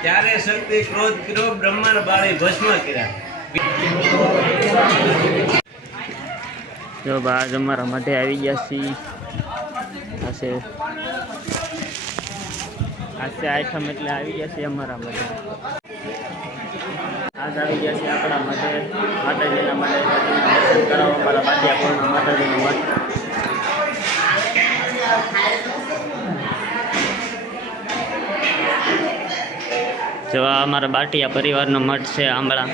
ત્યારે શક્તિ ક્રોધ કર્યો, બ્રહ્માને બાળી ભસ્મ કર્યા। જો બાદ અમારા માટે આવી ગયા છીએ આશે આઈટમ એટલે આવી ગયા છે અમારા માટે આજ આવી ગયા છે આપણા માટે માતાજીના માટે દર્શન કરાવો અમારા બાટિયા માતાજીનું મઠ જો અમારા બાટિયા પરિવારનો મઠ છે આંબળા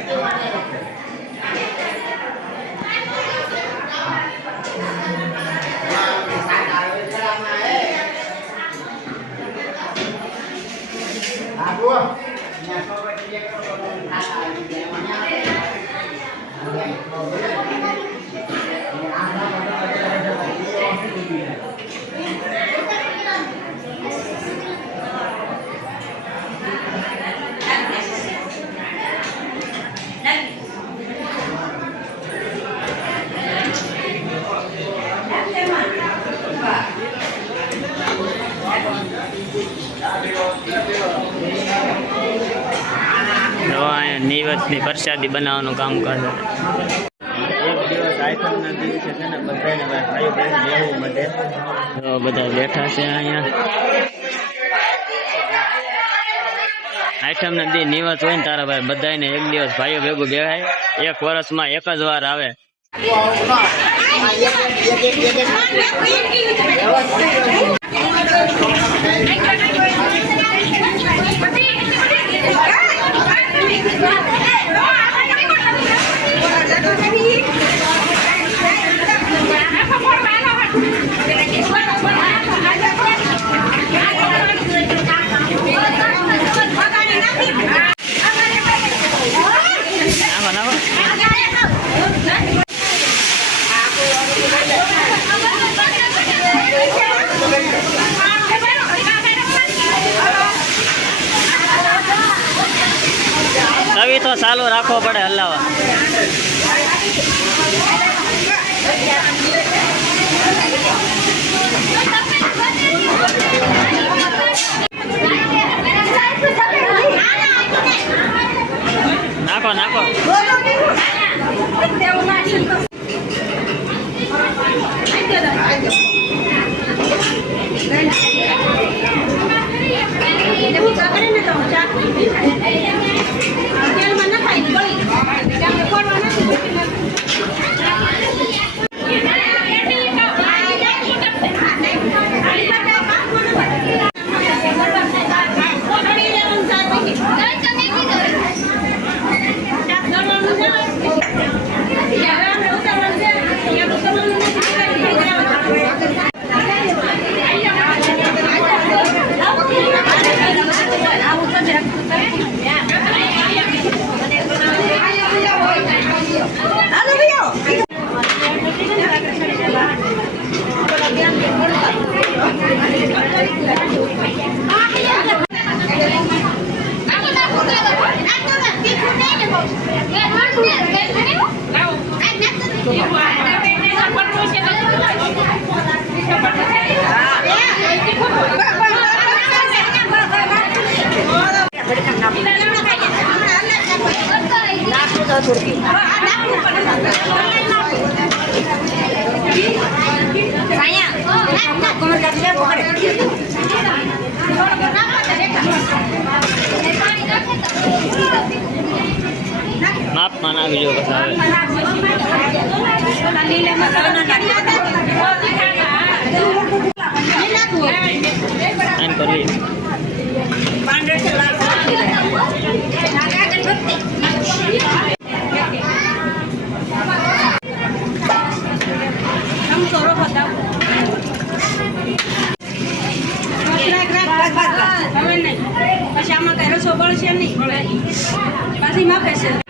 નિવસની પ્રસાદી બનાવવાનું કામ કરે એક દિવસ આઈટમના દિવસે છે ને બધાને ભાઈ બહેન લેવું માટે તો બધા બેઠા છે અહીંયા આઈટમના દી નિવસ હોય ને તારા ભાઈ બધાને એક દિવસ ભાઈઓ ભેગું બેહાય એક વર્ષમાં એક જ વાર આવે તવી તો ચાલુ રાખવો પડે હલાવા નાખો નાખો માપ માં નાખી જો બસ આવે એમ કરી પછી આમાં કઈ રસો બળશે નહીં પાછી માપે છે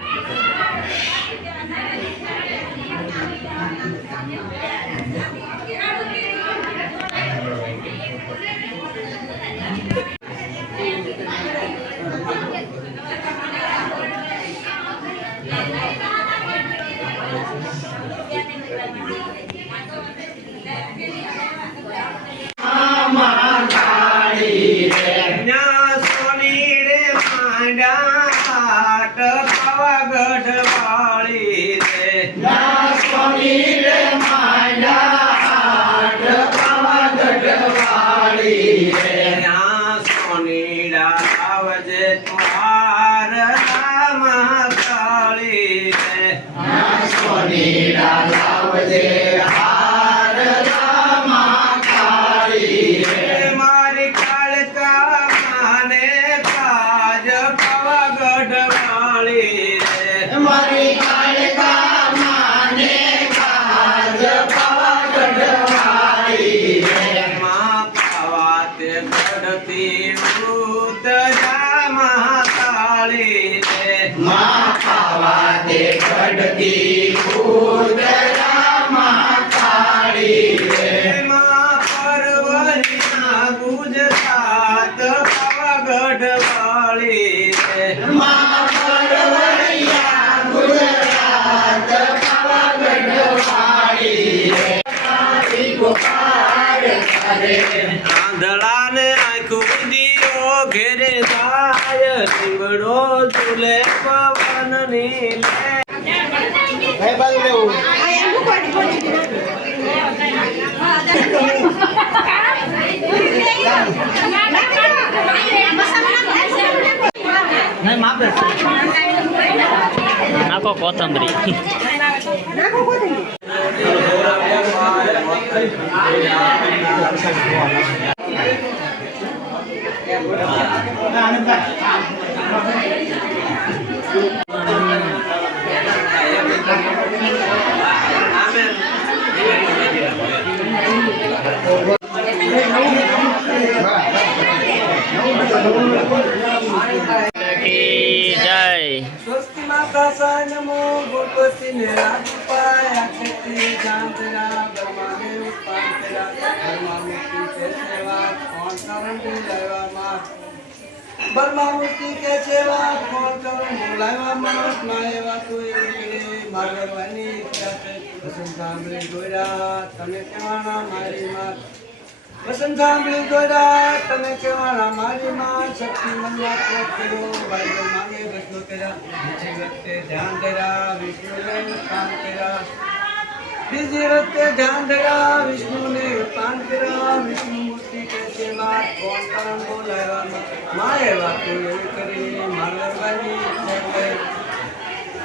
સોની ડાવજે તુહાર મહાકાળી રે સોની લાવજે હાર મહાકાળી રે મારી કાળકા માને કાજ પાવાગઢ વાળી રે મારી કાળકા માને કાજ પાવાગઢ વાળી રે માં પાવાતે ગઢતી ઉતરા મહાકાળી રે માં પાવાતે ગઢતી ઉદરા મહાકાળી રે માં પરવરિયા ગુજરાત પાવાગઢ વાળી રે માં પરવરિયા ગુજરાત પાવાગઢ વાળી રે ગોપાળ કરે આંધળાને આંખું દીઓ ઘેરે જાય લીમડો ઝૂલે પવનની લે નાખો કોથમરી. જય સ્વસ્તિ માતા સાય નમો ગણપતિ ને રાજપાય આખેતી જાંતરા બ્રહ્માને ઉત્પાંતરા બ્રહ્મામૂર્તિ કે સેવા કોણ કરંડી લેવા માં બ્રહ્મામૂર્તિ કે સેવા કોણ કરું બોલાવા માં માયવા કોઈ રે મારવાની ઈચ્છા છે વસંત સાંભળી જોયા તમે કહેવાના મારી માં વસંત સાંભળી જોયા તમે કહેવાના મારી માં શક્તિ મનમાં કોપ કર્યો બાઈબલ માંગે વસ્તુ કર્યા બીજી વખતે ધ્યાન ધર્યા વિષ્ણુને પાન કર્યા બીજી વખતે ધ્યાન ધર્યા વિષ્ણુને પાન કર્યા વિષ્ણુ મૂર્તિ કે સેવા કોણ કારણ બોલાવ્યા માએ વાતો એવી કરી મારવાની ઈચ્છા થઈ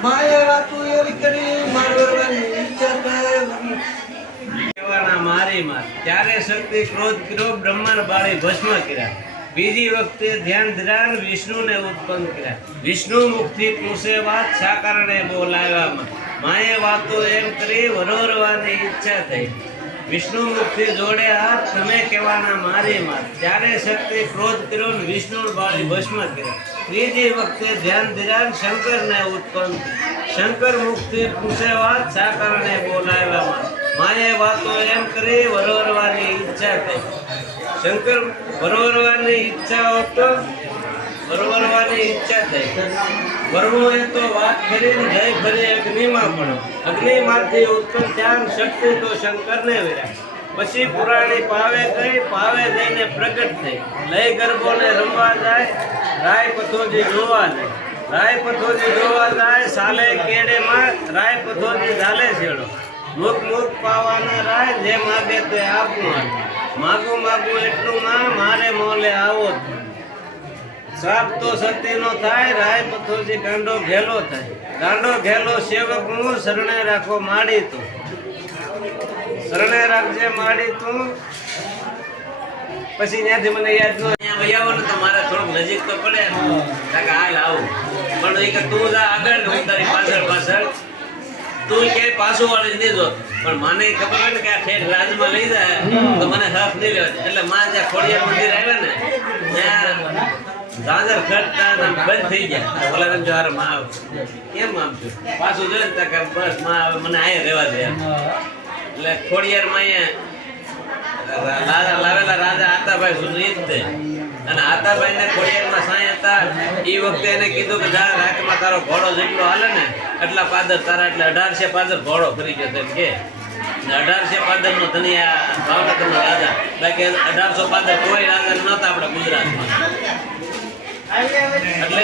માએ વાતો એવી કરી મારવાની ઈચ્છા થઈ મારી માં ત્યારે શક્તિ ક્રોધ કર્યો બ્રહ્માને બાળી ભસ્મ કર્યા બીજી વખતે ધ્યાન ધ્યાન વિષ્ણુને ઉત્પન્ન કર્યા વિષ્ણુ મુખથી પૂછે વાત શા કારણે બોલાવ્યામાં માએ વાતો એમ કરી વરોરવાની ઈચ્છા થઈ વિષ્ણુ મુખથી જોડે હાથ તમે કહેવાના મારી માં ત્યારે શક્તિ ક્રોધ કર્યો ને વિષ્ણુ બાળી ભસ્મ કર્યા ત્રીજી વખતે ધ્યાન ધ્યાન શંકરને ઉત્પન્ન શંકર મુખથી પૂછે વાત શા કારણે બોલાવ્યામાં માએ વાતો એમ કરી વરોરવાની ઈચ્છા થઈ શંકર વરોરવાની ઈચ્છા હતો વરોરવાની ઈચ્છા થઈ વરવું એ તો વાત કરીને જય ફરી અગ્નિમાં પડો અગ્નિમાંથી ઉત્પન્ન ધ્યાન શક્તિ તો શંકરને વિરા પછી પુરાણી પાવે ગઈ પાવે જઈને પ્રગટ થઈ લઈ ગરબોને રમવા જાય રાય પથોજી જોવા જાય રાય પથોજી જોવા જાય સાલે કેડેમાં રાય પથોજી ઝાલે છેડો મુખ મુખ પાવાના રાય જે માગે તે આપવું માગું માગું એટલું માં મારે મોલે આવો સાપ તો સતીનો થાય રાય પથોજી ગાંડો ઘેલો થાય ગાંડો ઘેલો સેવક નું શરણે રાખો માડી તું શરણે રાખજે માડી તું પછી ત્યાંથી મને યાદ ન અહીંયા વૈયાવો ને તો મારે થોડુંક નજીક તો પડે કે હાલ આવું પણ એ કે તું જા આગળ હું તારી પાછળ પાછળ તું ક્યાંય પાછું વાળી નહીં જોત પણ મને ખબર હોય ને કે આ ઠેઠ રાજમાં લઈ જાય તો મને હાફ નહીં લેવા એટલે માં જ્યાં ખોડિયાર મંદિર આવ્યા ને ત્યાં ગાજર ખટતા બંધ થઈ ગયા ઓલા જો હારે માં આવે કેમ આમ છું પાછું જોયું ને કે બસ માં આવે મને અહીંયા રહેવા દે એટલે ખોડિયાર માં અહીંયા લાવેલા રાજા આતાભાઈ સુધી જ અને આતાભાઈ ને ખોડિયારમાં સાંઈ હતા એ વખતે એને કીધું કે જા રાતમાં તારો ઘોડો જેટલો હાલે ને એટલા પાદર તારા એટલે 1800 પાદર ઘોડો ફરી ગયો તેમ કે 1800 પાદર નો ધનિયા ભાવનગર નો રાજા બાકી 1800 પાદર કોઈ રાજા નહોતા આપણા ગુજરાતમાં એટલે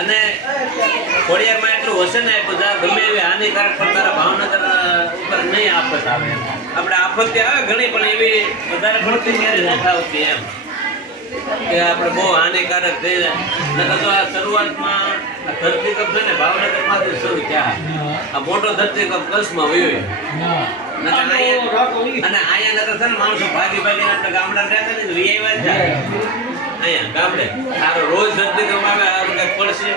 અને ખોડિયારમાં એટલું હશે ને બધા ગમે એવી હાનિકારક પણ તારા ભાવનગર ઉપર નહીં આફત આવે એમ. આપણે આપત્તિ આવે ઘણી પણ એવી વધારે પડતી ક્યારે નથી આવતી એમ કે આપણે બહુ હાનિકારક થઈ જાય. નકર તો આ શરૂઆતમાં આ ધરતીકંપ છે ને ભાવનગરમાંથી શરૂ થયા. આ મોટો ધરતીકંપ કચ્છમાં વયો અને અહીંયા નકર છે ને માણસો ભાગી ભાગીને આપણે ગામડા રહેતા ને રિયાવા જાય અહીંયા ગામડે સારો રોજ ધરતીકંપ આવે આ કંઈક પડશે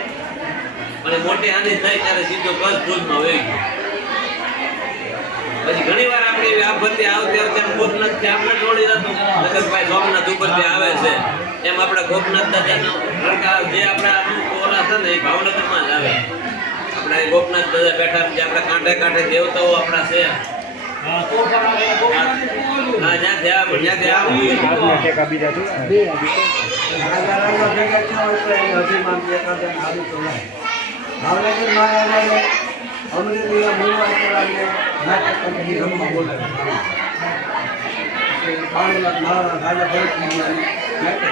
અને મોટી હાનિ થાય ત્યારે સીધો કચ્છ ભુજમાં વહી ગયો. પછી ઘણી વાર આપણે એવી આપત્તિ આવતી આવતી એમ ગોપનાથથી આપણે જોડી જતું નગરભાઈ સોમનાથ ઉપરથી આવે છે એમ આપણે ગોપનાથ દાદાનો જે આપણા અમુક ઓલા છે ને એ ભાવનગરમાં જ આવે. આપણે ગોપનાથ દાદા બેઠા જે આપણે કાંઠે કાંઠે દેવતાઓ આપણા છે હા જ્યાંથી આવે જ્યાંથી આવે ભેગા થયા હોય તો એ અભિમાન એકાદમ આવી તો નહીં. ભાવનગરમાં અમારે અમરેલીના મૂળવાસરાને નાટક કંપની રમવા બોલાવે. પાણીના નાના રાજા ભરતની નાટક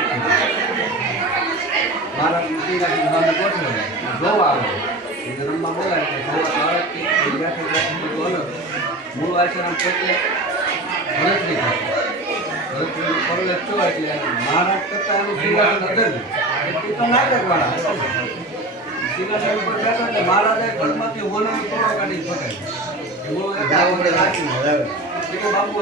મારા મીટિંગના નામે ગોઠવે જોવા આવે એને રમવા બોલાવે કે જોવા આવે બેઠે બેઠે બધું અલગ મૂળવાસરાને પોતે ભરતની થાય. ભરતની પરવેશ થયો એટલે મહારાજ કરતાં એનું સિંહાસન અધર એ તો નાટકવાળા સિંહાસન ઉપર બેઠો એટલે મહારાજે ઘરમાંથી હોનાનો ટોળો કાઢી પકડે બાપુ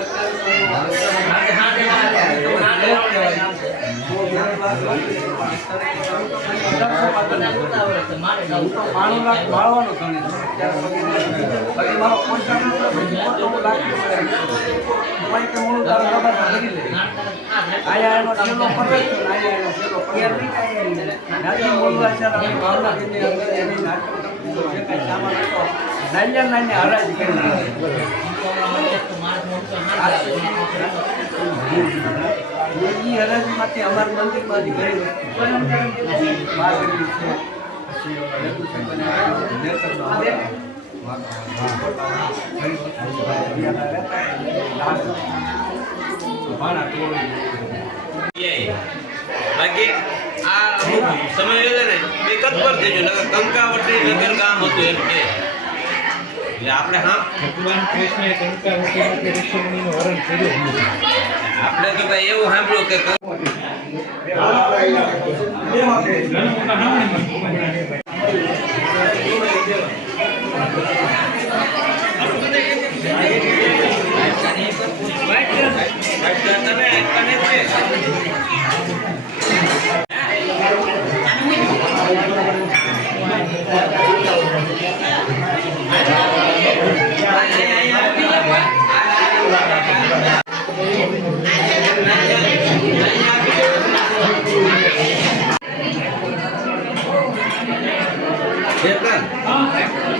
હરાજી કરી હરાજીમાંથી અમારા મંદિરમાંથી ઘણી બાકી આ અમુક સમય છે ને એ કતબર થઈ ગયો નગર કંકાવટી નગર ગામ હતું એમ કે એટલે આપણે હા ભગવાન કૃષ્ણએ કંકાવટી ઋષિમુનિનું હરણ કર્યું. આપણે તો ભાઈ એવું સાંભળ્યું કે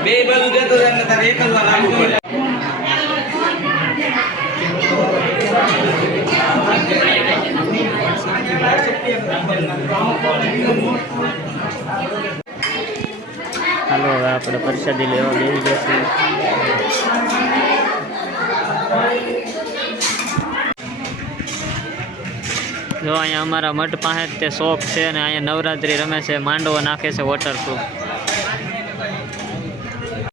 બે બાજુ દેતો એટલે તારે એક જ વાર લાગુ પડે. હાલો હવે આપણે પ્રસાદી લેવા બેસી જશું. જો અહીંયા અમારા મઠ પાસે તે શોખ છે અને અહીંયા નવરાત્રિ રમે છે, માંડવો નાખે છે વોટરપ્રૂફ.